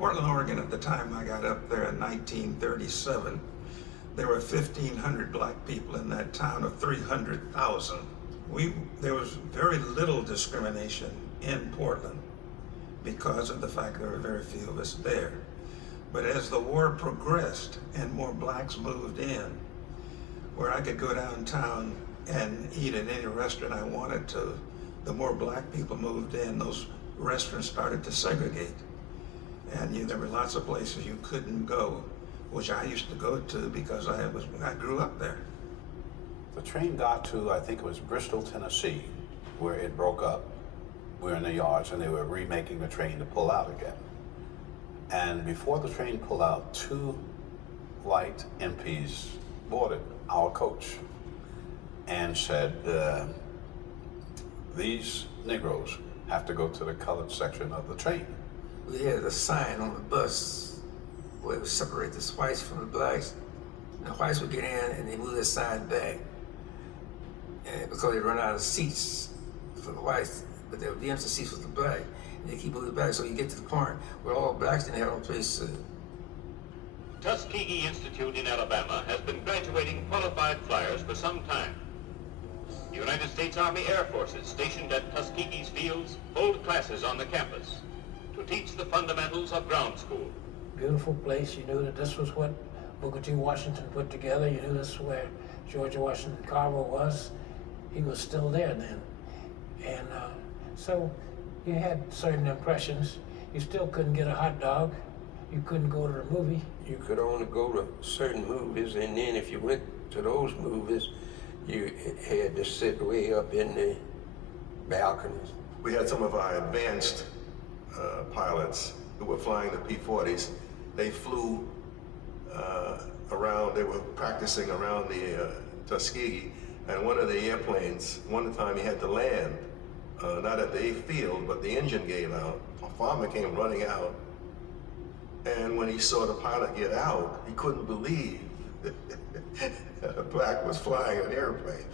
Portland, Oregon, at the time I got up there in 1937, there were 1,500 black people in that town of 300,000. There was very little discrimination in Portland because of the fact there were very few of us there. But as the war progressed and more blacks moved in, where I could go downtown and eat at any restaurant I wanted to, the more black people moved in, those restaurants started to segregate. And there were lots of places you couldn't go, which I used to go to because I grew up there. The train got to, I think it was Bristol, Tennessee, where it broke up. We were in the yards and they were remaking the train to pull out again. And before the train pulled out, 2 white MPs boarded our coach and said, these Negroes have to go to the colored section of the train. We had a sign on the bus where it would separate the whites from the blacks. The whites would get in and they move the sign back. And because they run out of seats for the whites, but there would be empty seats for the black. And they keep moving back so you get to the point where all blacks didn't have no place to. Tuskegee Institute in Alabama has been graduating qualified flyers for some time. The United States Army Air Forces stationed at Tuskegee's fields hold classes on the campus to teach the fundamentals of ground school. Beautiful place. You knew that this was what Booker T. Washington put together. You knew this is where George Washington Carver was. He was still there then. And so you had certain impressions. You still couldn't get a hot dog. You couldn't go to the movie. You could only go to certain movies, and then if you went to those movies, you had to sit way up in the balconies. We had some of our advanced pilots who were flying the P-40s. They flew around, they were practicing around the Tuskegee, and one of the airplanes, one time he had to land, not at the field, but the engine gave out. A farmer came running out, and when he saw the pilot get out, he couldn't believe that a black was flying an airplane.